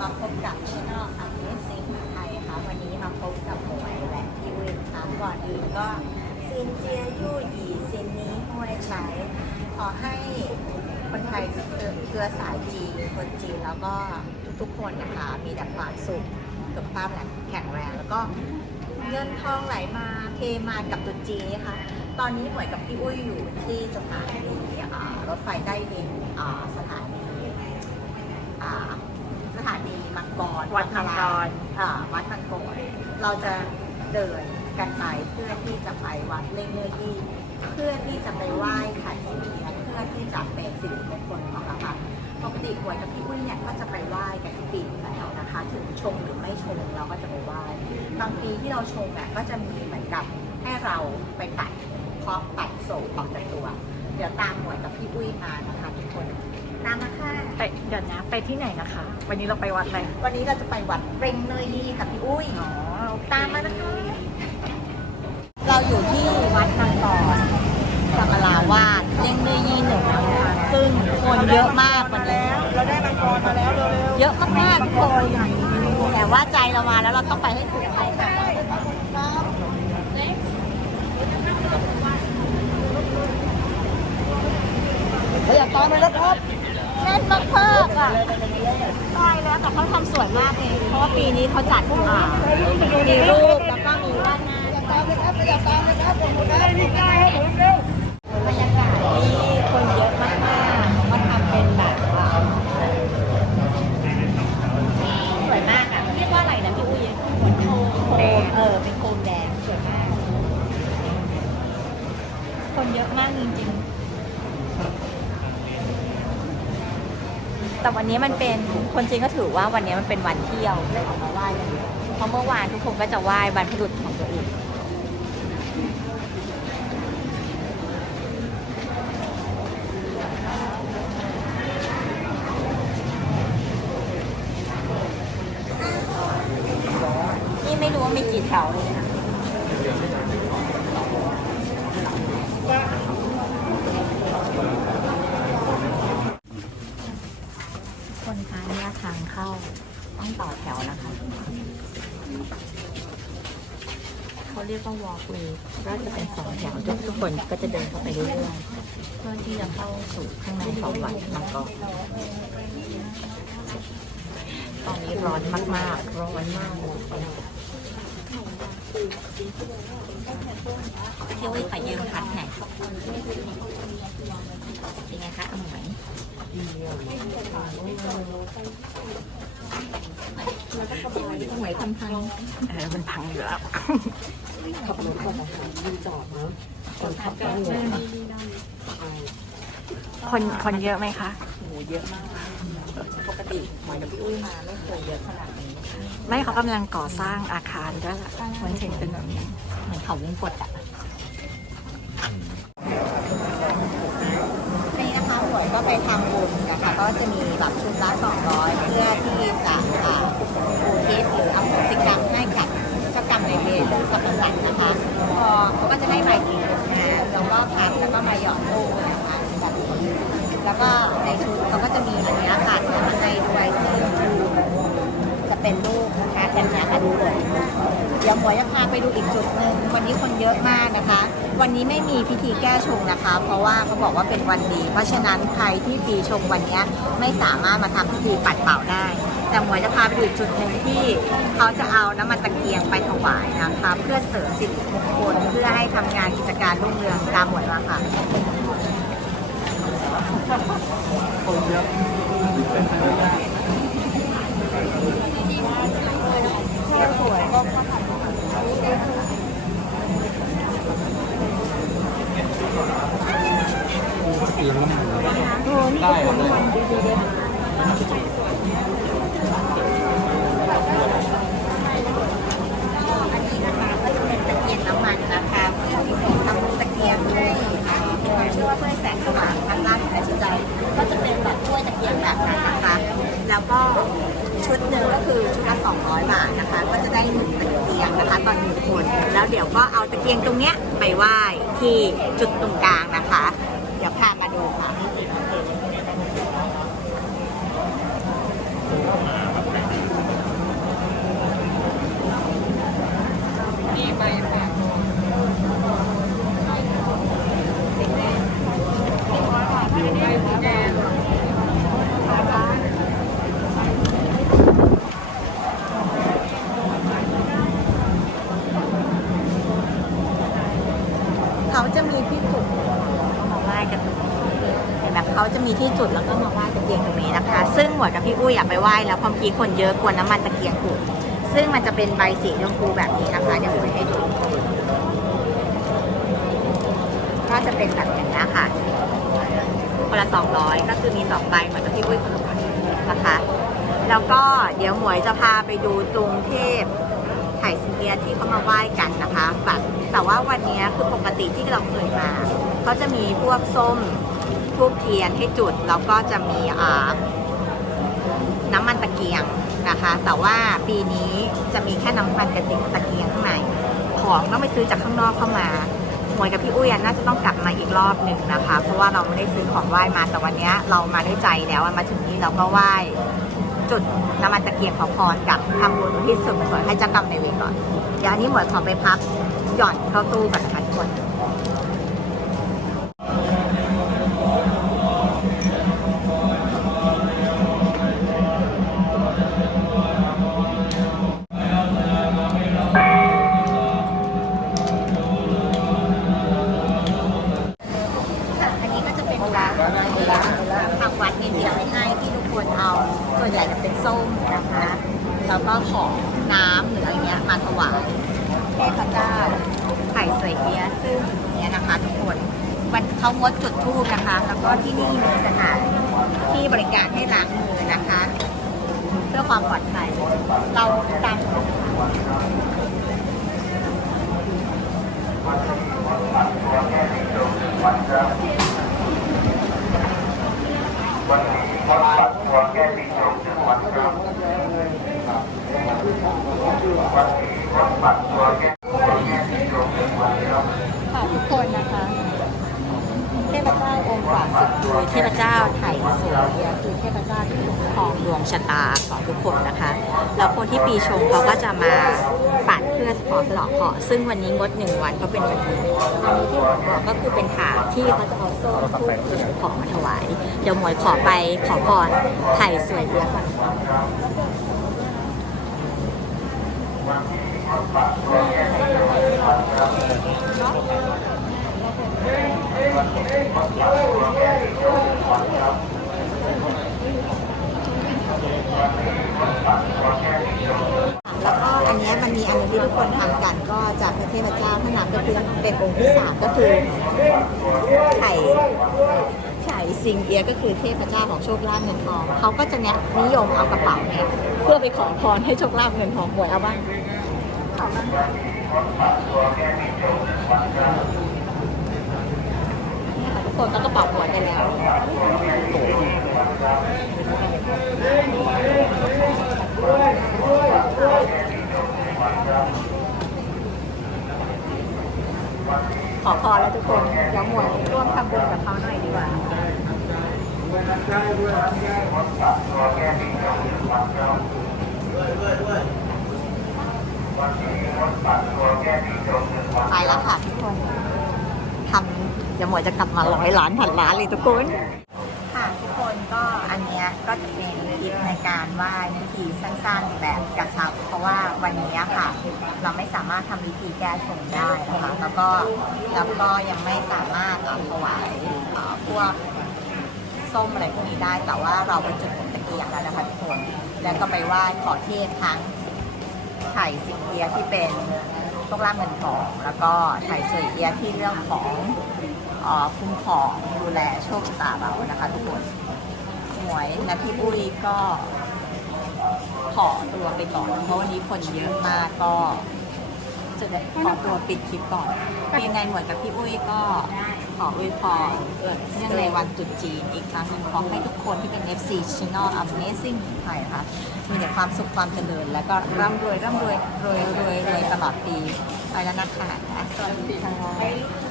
มาพบกับช anel Amazing ไทยค่ะวันนี้มาพบกับหมวยและพี่วินค่ะก่อนอื่นก็ซินเจียยู่หยีซินนี้ห้วยใช้ขอให้คนไทยเชื้อสายจีนคนจีนแล้วก็ทุกๆคนนะคะมีแต่ความสุขสุขภาพแข็งแรงแล้วก็เงินทองไหลมาเทมากับตุจีนะคะตอนนี้หมวยกับพี่อุ้ยอยู่ที่สถานีรถไฟใต้ดินสถานีอ่าสถานีมัง กรวัดมังกรอ่าวัดมังกรเราจะเดินกันไปเพื่อที่จะไปวัดเล่งเนื้อยี่ เพื่อที่จะไปไหว้ไถ่สิริและเพื่อที่จะเป็นสิริมงคลของเราค่ะปกติหวยกับพี่อุ้ยเนี่ยก็จะไปไหว้กันทุกปีอยู่แล้วนะคะ ถึงชงหรือไม่ชงเราก็จะไปไหว้บางปีที่เราชงเนี่ยก็จะมีเหมือนกับให้เราไปปัดเคาะปัดโศกออกจากตัว เดี๋ยวตามหวยกับพี่อุ้ยมานะคะทุกคน ตามมาค่ะ ไปเดี๋ยวนะไปที่ไหนนะคะ วันนี้เราไปวัดอะไรวันนี้เราจะไปวัดเร่งเนยยี่ค่ะพี่อุ้ย อ๋อโอเคตามมานะคะ เราอยู่ที่วัดมังกรสังกลาวาดเล่งเนยยี่หนึ่งนะคะซึ่งคนเยอะมากวันนี้ เราได้มังกรมาแล้วเร็วเยอะมากๆทุกคนแต่ว่าใจเรามาแล้วเราต้องไปให้ถูกไปค่ะ ๆอยากตามไปแล้วครับแน่นมากๆอะตายแล้วแต่เขาทำสวยมากเลยเพราะว่าปีนี้เขาจัดอ่ามีรูปแล้วก็มีวาดหน้าตามเลยครับอยากตามเลยครับผมได้นี่ได้ครับผมเร็วบรรยากาศที่คนเยอะมากๆเขาทำเป็นแบบว่าสวยมากอะเรียกว่าอะไรนะพี่อุ้ยเหมือนโคมโคมเออเป็นโคมแดงสวยมากคนเยอะมากจริงๆ แต่วันนี้มันเป็นคนจริงก็ถือว่าวันนี้มันเป็นวันเที่ยวเลยออกมาไหว้กันเยเพราะเมื่อวานทุกคนก็จะไหว้บรรพบุรุษของตัวเองนี่ไม่รู้ว่ามีกี่แถวเลยนะคนคะเนี่ยทางเข้าต้องต่อแถวนะคะ เรียกว่า walkway ก็จะเป็นสองแถวทุกทุกคนก็จะเดินเข้าไปเรื่อยๆเพื่อที่จะเข้าสู่ข้างในของวัดมังกรตอนนี้ร้อนมากๆ ร้อนมากเลยเที่ยวไปยืมพัดแห่งเป็นไงคะอร่อย ทำไมทำพังเออมันพังอยู่แล้วขับรถก่อนนะคะยืนจอดเนาะคนขับได้เลยคนคนเยอะไหมคะโหเยอะมาก ปกติหมอยกับพี่อุ้ยมาไม่เคยเยอะขนาดนี้ ไม่เขากำลังก่อสร้างอาคารด้วยล่ะมันถึงเป็นแบบนี้เหมือนเขาวงกดอะนี่นะคะหัวก็ไปทำบุญน คะก็จะมีแบบชุดละ200 เพื่อที่จะอ่าอุทิศหรืออโหสิกรรมให้กับเจ้ากรรมนายเวรหรือสรรพสัตว์นะคะพอเขาก็จะให้ใบสีนะแล้วก็พับแล้วก็มาหยอดตู้นะคะแบบนี้แล้วก็ในชุดเขาก็จะมีอย่างนี้ยค่ะในด้วยสีชมพูจะเป็นรูปนะคะแอนนาค่ะดูเลยเดี๋ยวหมวยจะพาไปดูอีกจุดหนึ่งวันนี้คนเยอะมากนะคะ วันนี้ไม่มีพิธีแก้ชงนะคะ เพราะว่าเขาบอกว่าเป็นวันดี เพราะฉะนั้นใครที่ปีชงวันนี้ไม่สามารถมาทำพิธีปัดเป่าได้ แต่หมวยจะพาไปดูอีกจุดหนึ่งที่เขาจะเอาน้ำมันตะเกียงไปถวายนะคะ เพื่อเสริมสิริมงคลเพื่อให้ทำงานกิจการรุ่งเรืองตามหมวยมาค่ะได้ จียงตรงเนี้ยไปไหว้ที่จุดตรงกลางนะคะ เดี๋ยวพามาดูค่ะนี่ไปค่ะ ที่จุดแล้วก็มาไหว้ตะเกียงตรงนี้นะคะ ซึ่งหมวดกับพี่อุ้ยอยากไปไหว้แล้วเพอมื่อกี้คนเยอะกลัวน้ำมันตะเกียงถูกซึ่งมันจะเป็นใบสีชมพูแบบนี้นะคะเดี๋ยวผมวให้ดูก็จะเป็นแบบนี้ยค่ะคนละสองร้อยก็คือมีสองใบเหมือนกับพี่อุ้ยคนละใบนะคะ แล้วก็เดี๋ยวหมวยจะพาไปดูตรงเทพไถ่สิเอียที่เขามาไหว้กันนะคะแบบแต่ว่าวันนี้คือปกติที่เราเคยมา เขาจะมีพวกส้ม ทูบเทียนให้จุดแล้วก็จะมีน้ำมันตะเกียงนะคะ แต่ว่าปีนี้จะมีแค่น้ำมันกระติกตะเกียงข้างในของต้องไปซื้อจากข้างนอกเข้ามาหมวยกับพี่อุ้ยน่าจะต้องกลับมาอีกรอบหนึ่งนะคะ เพราะว่าเราไม่ได้ซื้อของไหว้มาแต่วันนี้เรามาด้วยใจแล้วมาถึงนี่เราก็ไหว้จุดน้ำมันตะเกียงขอพรกับทำบุญที่สุดกุศลให้เจ้ากรรมในเวรก่อนเดี๋ยวนนี้หมวยขอไปพักหย่อนเข้าตู้ก่อนนะคะทุกคน แล้วก็ของน้ำหรืออะไรเงี้ยมาถวายเทพเจ้าไข่สวยเกียซึ่งเนี้ยนะคะทุกคนวันเขางดจุดธูปนะคะ แล้วก็ที่นี่มีสถานที่บริการให้ล้างมือนะคะ เพื่อความปลอดภัยเราตาม ค่ะทุกคนนะคะ เทพเจ้าองค์ กว่าสุดโดยเทพเจ้าไถ่สวยเอียคือเทพเจ้าที่คุ้มครองดวงชะตาของทุกคนนะคะ แล้วคนที่ปีชงเขาก็จะมาปัดเพื่อขอสลอกเคราะห์ซึ่งวันนี้งดหนึ่งวันก็เป็นวันนี้อันนี้ที่หมวยบอกก็คือเป็นถาดที่เขาจะเอาโซ่ทูบเทียนของมาถวาย เดี๋ยวหมวยขอไปขอพรไถ่สวยเอียะก่อน แล้วก็อันนี้มันมีอันที่ทุกคนทำกันก็จากพระเทพเจ้าพระนามก็คือเป็นองค์ที่สามก็คือไข่ไข่สิงเอียก็คือเทพเจ้าของโชคลาภเงินทองเขาก็จะเนี้ยนิยมเอากระเป๋าเนี่ยเพื่อไปขอพรให้โชคลาภเงินทองหวยเอาบ้างขอบ้างเนี่ย ค่ะทุกคนก็กระเป๋าหวยไปแล้วขอพรแล้วทุกคนเดี๋ยวหมวยร่วมทำบุญกับเขาหน่อยดีกว่าไปแล้วค่ะทุกคน เดี๋ยวหมวยจะกลับมาร้อยล้านพันล้านเลยทุกคน ค่ะทุกคนก็อันเนี้ยก็จะเป็นคลิปในการไหว้วิธีสั้นๆแบบกระชับ เพราะว่าวันนี้ค่ะ เราไม่สามารถทำวิธีแก้ชงได้นะคะแล้วก็แล้วก็ยังไม่สามารถเอาถวายเอ่อพวกส้มอะไรพวกนี้ได้ แต่ว่าเราไปจุดตะเกียงแล้วนะคะทุกคน แล้วก็ไปไหว้ขอเทศทั้งไถ่สิงเอียที่เป็น โชคลาภเงินทอง แล้วก็ไถ่เสยเอียะที่เรื่องของอคุ้มครองดูแลโชคชะตาเรานะคะทุกคนหวยนะพี่ปุ้ยก็ขอตัวไปก่อนเพราะวันนี้คนเยอะมากก็ จะได้ขอตัวปิดคลิปก่อน ยังไงหมวยกับพี่อุ้ยก็ขออวยพรเนื่องในวันตรุษจีนอีกครั้งหนึ่งขอให้ทุกคนที่เป็น FC Channel Amazing ไทยค่ะมีแต่ความสุขความเจริญ แล้วก็ร่ำรวยร่ำรวยรวยรวยรวยตลอดปีไปแล้วนะคะสวัสดีค่ะ